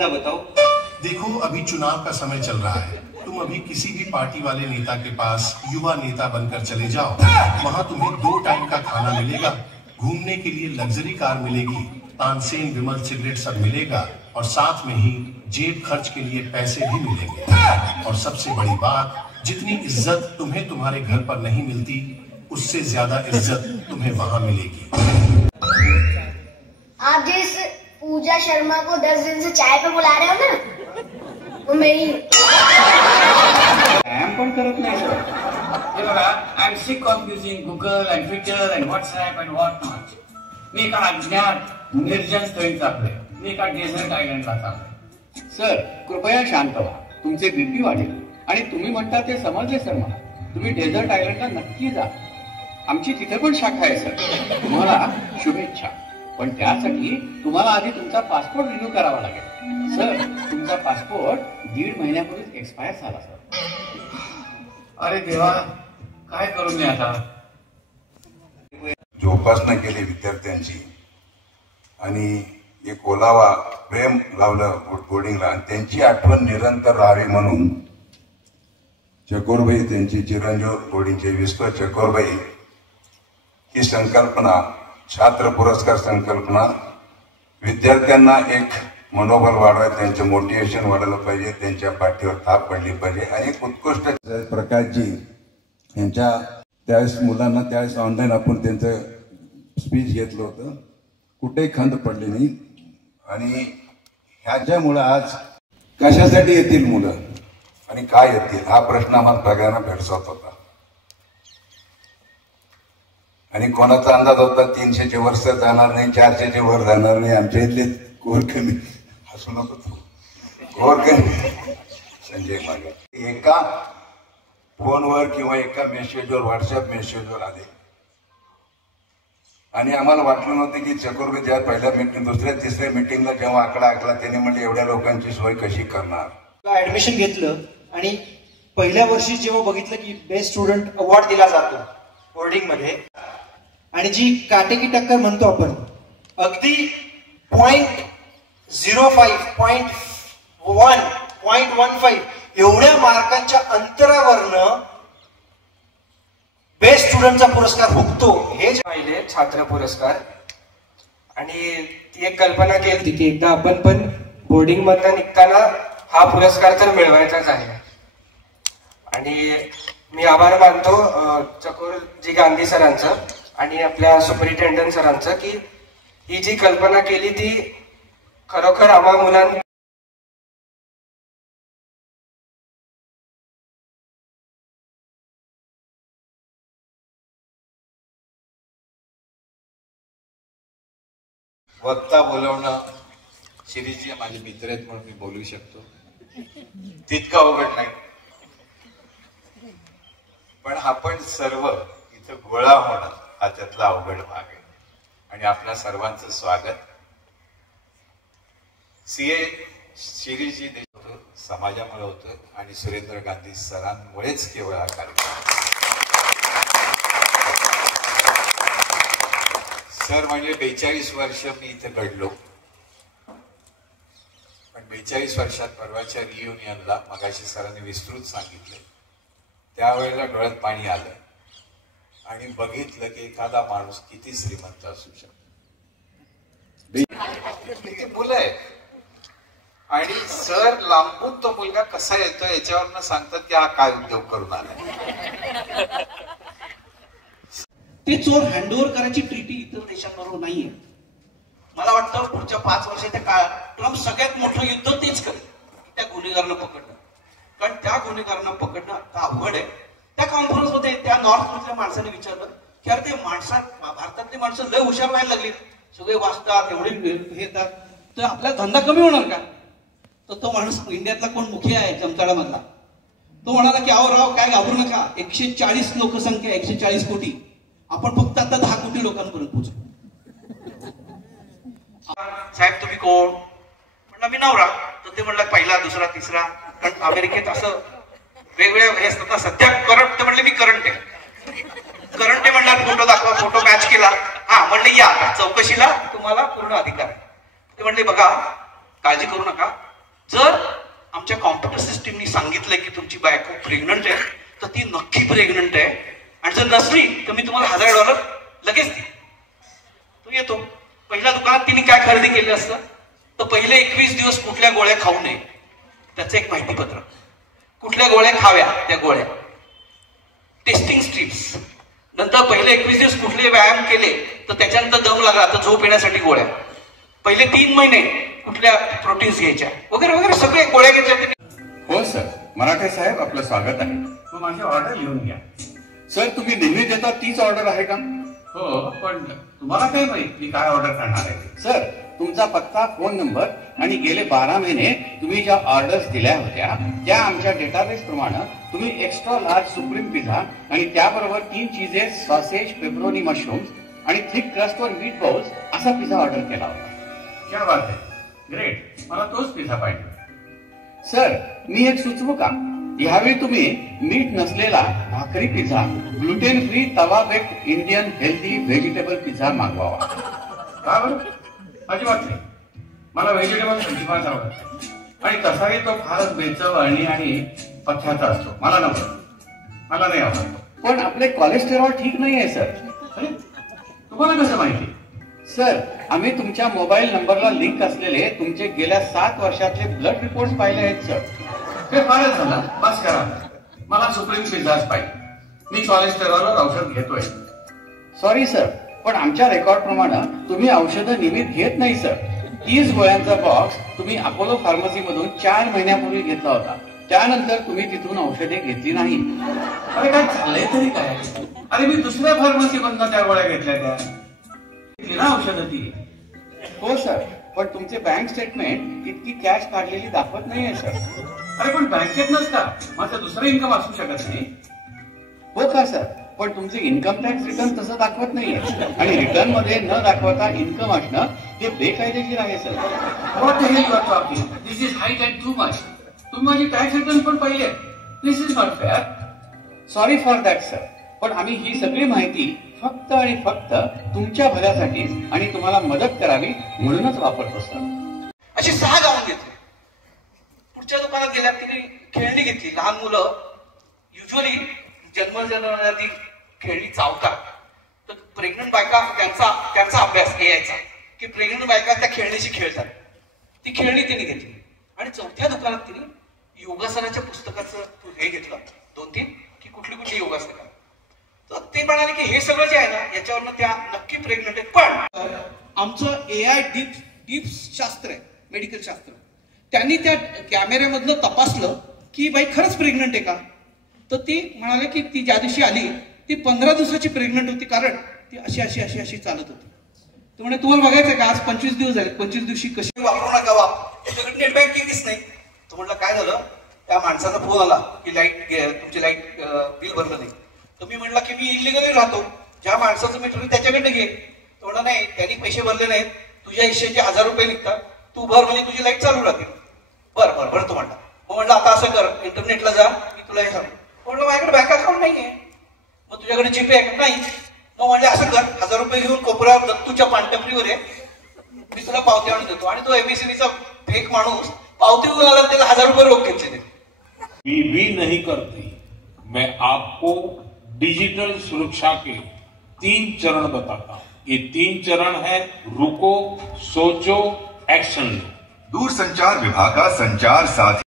धंधा बताओ। देखो अभी चुनाव का समय चल रहा है, तुम अभी किसी भी पार्टी वाले नेता के पास युवा नेता बनकर चले जाओ, वहाँ तुम्हें 2 टाइम का खाना मिलेगा, घूमने के लिए लग्जरी कार मिलेगी, तानसेन विमल सिगरेट सब मिलेगा और साथ में ही जेब खर्च के लिए पैसे भी मिलेंगे। और सबसे बड़ी बात, जितनी इज्जत तुम्हें तुम्हारे घर पर नहीं मिलती, उससे ज्यादा इज्जत तुम्हें वहाँ मिलेगी। आप जिस पूजा शर्मा को 10 दिन से चाय पे बुला रहे हो ना, वो मेरी पण करत नाही सर। हे बघा, I am sick of using Google and Twitter and WhatsApp and what not. मी एका अज्ञात निर्जन स्थळी चाललोय, मी एका डेझर्ट आयलंडला चाललोय। सर कृपया शांत व्हा, तुमचे बीपी वाढेल आणि तुम्ही म्हणता ते समजले सर मला। तुम्ही डेझर्ट आयलंडला नक्की जा, आमची तिथे पण शाखा आहे सर। तुम्हाला शुभेच्छा, पण त्यासाठी तुम्हाला आधी तुमचा पासपोर्ट रिन्यू करावा लागेल। सर तुमचा पासपोर्ट 1.5 महिन्यापूर्वीच एक्सपायर झाला सर। अरे देवा, काय करू मी आता? जोपासना केली विद्यार्थ्यांची आणि एक ओलावा प्रेम लावलं बोर्डिंगला, आणि त्यांची आठवण निरंतर राहावी म्हणून चकोरबाई, त्यांची चिरंजीव बोर्डिंगचे विश्व चकोरबाई, ही संकल्पना, छात्र पुरस्कार संकल्पना, विद्यार्थ्यांना एक मनोबल वाढवायला, त्यांचं मोटिवेशन वाढवलं पाहिजे, त्यांच्या पाठीवर थाप पडली पाहिजे। आणि उत्कृष्ट प्रकाशजी यांच्या त्यावेळेस मुलांना त्यावेळेस ऑनलाईन आपण त्यांचं स्पीच घेतलं होतं, कुठेही खंत पडली नाही। आणि ह्याच्यामुळं आज कशासाठी येतील मुलं आणि काय येतील हा प्रश्न आम्हाला सगळ्यांना भेडसावत होता। आणि कोणाचा अंदाज होता 300चे वर जाणार नाही, 400चे वर जाणार नाही, आमच्या इथले कोर कमी, हसू नको तू, कोर कमी संजय मागे एका फोनवर किंवा एका मेसेजवर, व्हॉट्सअप मेसेजवर आले। आणि आम्हाला वाटलं नव्हतं की चकोरबाई ज्या पहिल्या मीटिंग, दुसऱ्या तिसऱ्या मीटिंगला जेव्हा आकडा ऐकला, त्यांनी म्हणले एवढ्या लोकांची सोय कशी करणार। ऍडमिशन घेतलं आणि पहिल्या वर्षी जेव्हा बघितलं की बेस्ट स्टुडंट अवॉर्ड दिला जातो बोर्डिंग मध्ये, आणि जी काटेकी टक्कर म्हणतो आपण, अगदी 0.05, 0.1, 0.15 एवढ्या मार्कांच्या अंतरावरनं बेस्ट स्टुडंटचा पुरस्कार हुकतो, हे पाहिले छात्र पुरस्कार। आणि ती एक कल्पना केली होती की एकदा आपण पण बोर्डिंग मधनं निघताना हा पुरस्कार तर मिळवायचाच आहे। आणि मी आभार मानतो चकोरजी गांधी सरांचं आणि आपल्या सुपरिटेंडंट सरांचं की ही जी कल्पना केली ती खरोखर आम्हा मुलांनी वक्ता बोलवणं, शिरीजी माझे मित्र आहेत म्हणून मी बोलू शकतो, तितकं अवघड नाही। पण आपण सर्व इथं गोळा होणं हा त्यातला अवघड भाग आहे। आणि आपल्या सर्वांचं स्वागत सीए शिरीजी समाजामुळे होतं आणि सुरेंद्र गांधी सरांमुळेच केवळ हा कार्यक्रम। सर म्हणजे 42 वर्ष मी इथे घडलो, पण 42 वर्षात परवाच्या रियुनियनला मगाशी सरांनी विस्तृत सांगितलं, त्यावेळेला डोळ्यात पाणी आलं आणि बघितलं की एखादा माणूस किती श्रीमंत असू शकतो, किती मुलं आहेत। आणि सर लांबून तो मुलगा कसा येतो याच्यावरनं सांगतात की हा काय उद्योग करून आला। ते चोर हँडओव्हर करायची ट्रीटी इतर देशांबरोबर नाहीये। मला वाटतं पुढच्या 5 वर्षाच्या काळात ट्रम्प सगळ्यात मोठं युद्ध तेच करेल, त्या गुन्हेगारांना पकडणं, कारण त्या गुन्हेगारांना पकडणं आता अवघड आहे। त्या कॉन्फरन्स मध्ये त्या नॉर्थ मधल्या माणसाने विचारलं की अरे ते भारतातली माणसं लय हुशार व्हायला लागली, सगळे वाचतात, एवढे हे येतात, तर आपला धंदा कमी होणार का? तर तो माणूस इंडियातला कोण मुखिया आहे जमताडा मधला, तो म्हणाला की अहो राव काय घाबरू नका, 140 लोकसंख्या, 140 कोटी, आपण फक्त आता 10 कोटी लोकांपर्यंत पोहोचू। साहेब तुम्ही कोण? म्हणलं मी नवरा। तर ते म्हणलं पहिला, दुसरा, तिसरा, कारण अमेरिकेत असं वेगवेगळे हे असतात ना। सध्या करंट, ते म्हणले मी करंट आहे। करंट आहे म्हणलं फोटो दाखवा, फोटो मॅच केला, हा म्हणले या चौकशीला तुम्हाला पूर्ण अधिकार आहे। ते म्हणले बघा काळजी करू नका, जर आमच्या कॉम्प्युटर सिस्टीमनी सांगितलंय की तुमची बायको प्रेग्नंट आहे तर ती नक्की प्रेग्नंट आहे, आणि जर नसली तर मी तुम्हाला $1000 लगेच देईन. तो येतो. पहिल्या दुकानात तिने काय खरेदी केली असतं तर पहिले 21 दिवस कुठल्या गोळ्या खाऊ नये त्याचं एक माहितीपत्र, कुठल्या गोळ्या खाव्या त्या गोळ्या, टेस्टिंग स्ट्रिप्स, नंतर पहिले 21 दिवस कुठले व्यायाम केले तर त्याच्यानंतर दम लागला तर झोप येण्यासाठी गोळ्या, पहिले 3 महिने कुठल्या प्रोटीन्स घ्यायच्या वगैरे वगैरे सगळे गोळ्या घेतल्या. हो सर, मराठे साहेब आपलं स्वागत आहे. मग माझी ऑर्डर लिहून घ्या. सर तुम्ही नेहमी देता तीच ऑर्डर आहे का? हो, पण तुम्हाला काय माहित मी काय ऑर्डर करणार आहे? सर तुमचा पत्ता, फोन नंबर आणि गेले 12 महिने तुम्ही ज्या ऑर्डर्स दिल्या होत्या त्या आमच्या डेटाबेस प्रमाणे तुम्ही एक्स्ट्रा लार्ज सुप्रीम पिझ्झा आणि त्याबरोबर 3 चीजेस, सॉसेज, पेपरोनी मशरूम्स आणि थिक क्रस्टवर मीट बॉल्स असा पिझ्झा ऑर्डर केला होता. क्या बात आहे, ग्रेट. मला तोच पिझ्झा पाहिजे. सर मी एक सुचवू का? यावेळी तुम्ही मीठ नसलेला भाकरी पिझ्झा, ग्लुटेन फ्री तवा baked Indian healthy vegetable pizza मागवावा. का बरं? अजिबात नाही. मला व्हेजिटेबल अजिबात आवडत नाही. आणि तसाही तो फारच बेचव आणि पथ्याचा असतो. मला नको, मला नाही आवडत. पण आपले कोलेस्टेरॉल ठीक नाही आहे सर. अरे तुम्हाला कसं माहिती? सर आम्ही तुमच्या मोबाईल नंबरला लिंक असलेले तुमचे गेल्या 7 वर्षातले ब्लड रिपोर्ट पाहिले आहेत सर. हे फारच झालं, बस करा. मला सुप्रीम पिझ्झाच पाहिजे. मी कोलेस्टेरॉलवर औषध घेतोय. सॉरी सर, पण आमच्या रेकॉर्ड प्रमाणे तुम्ही औषधं नियमित घेत नाही सर. 30 गोळ्यांचा बॉक्स तुम्ही अपोलो फार्मसी मधून 4 महिन्यापूर्वी घेतला होता. त्यानंतर तुम्ही तिथून औषधे घेतली नाही. अरे काय चाललंय तरी काय? अरे मी दुसऱ्या फार्मसी मधनं त्या गोळ्या घेतल्या, त्या घेतली ना औषधं ती. हो सर, पण तुमचे बँक स्टेटमेंट इतकी कॅश काढलेली दाखवत नाहीये सर. अरे पण बँकेतनच का? माझं दुसरं इन्कम असू शकत नाही. हो का सर, पण तुमचे इन्कम टॅक्स रिटर्न तसं दाखवत नाहीये आणि रिटर्न मध्ये न दाखवता इन्कम असणं हे बेकायदेशीर आहे sir. What the hell you are talking? This is height and too much. तुम्ही माझी टॅक्स रिटर्न पण पाहिले. This is not fair. Sorry for that sir, पण आम्ही ही सगळी माहिती फक्त आणि फक्त तुमच्या भल्यासाठी आणि तुम्हाला मदत करावी म्हणूनच वापरतो सर. अशी 6 गाऊन घेतली. पुढच्या दुकानात गेल्या तिने खेळणी घेतली. लहान मुलं युजली जन्मजन्माची खेळणी चावतात, तर प्रेग्नंट बायका त्यांचा अभ्यास यायचा की प्रेग्नंट बायका त्या खेळणीशी खेळतात. ती खेळणी तिने घेतली. आणि 4थ्या दुकानात तिने योगासनाच्या पुस्तकाचं हे घेतलं 2-3 की कुठली योगासनं. तर ते म्हणाले की हे सगळं जे आहे ना याच्यावरनं त्या नक्की प्रेग्नंट आहेत. पण आमचं AI डीप शास्त्र आहे, मेडिकल शास्त्र, त्यांनी त्या कॅमेऱ्यामधनं तपासलं की बाई खरंच प्रेग्नंट आहे का. तर ती म्हणाले की ती ज्या दिवशी आली ती 15 दिवसाची प्रेग्नंट होती, कारण ती अशी चालत होती. तो म्हणे तुम्हाला बघायचंय का आज 25 दिवस झाले, 25 दिवशी कशी वापरू नका त्याच्याकडे नेट बँकिंगच नाही. तो म्हटलं काय झालं? त्या माणसाचा फोन आला की तुमची लाईट बिल भरलं नाही. तर मी म्हटलं की मी इलिगली राहतो, ज्या माणसाचं मी तुम्ही त्याच्याकडे घे. तो म्हणलं नाही, त्यांनी पैसे भरले नाहीत, तुझ्या हिश्श्याचे $1000 निघतात, तू भर म्हणजे तुझी लाईट चालू राहते. बरं भरतो म्हणला. मग म्हटलं आता असं कर, इंटरनेटला जा, मी तुला हे सांगतो. म्हटलं माझ्याकडे बँक अकाउंट नाहीये. मग तुझ्याकडे जीपे आहे नाही? मग म्हणजे असं कर, $1000 घेऊन कोपऱ्यावर दत्तूच्या पानटपरीवर आहे, मी तुला पावती आणून देतो. आणि तो ABCDचा फेक माणूस पावती घेऊन आला, त्याला $1000 रोख घेतले. मी भी नहीं करती. मैं आपको डिजिटल सुरक्षा के 3 चरण बताता हूं. ये 3 चरण है रुको, सोचो, एक्शन लो. दूरसंचार विभाग का संचार साथी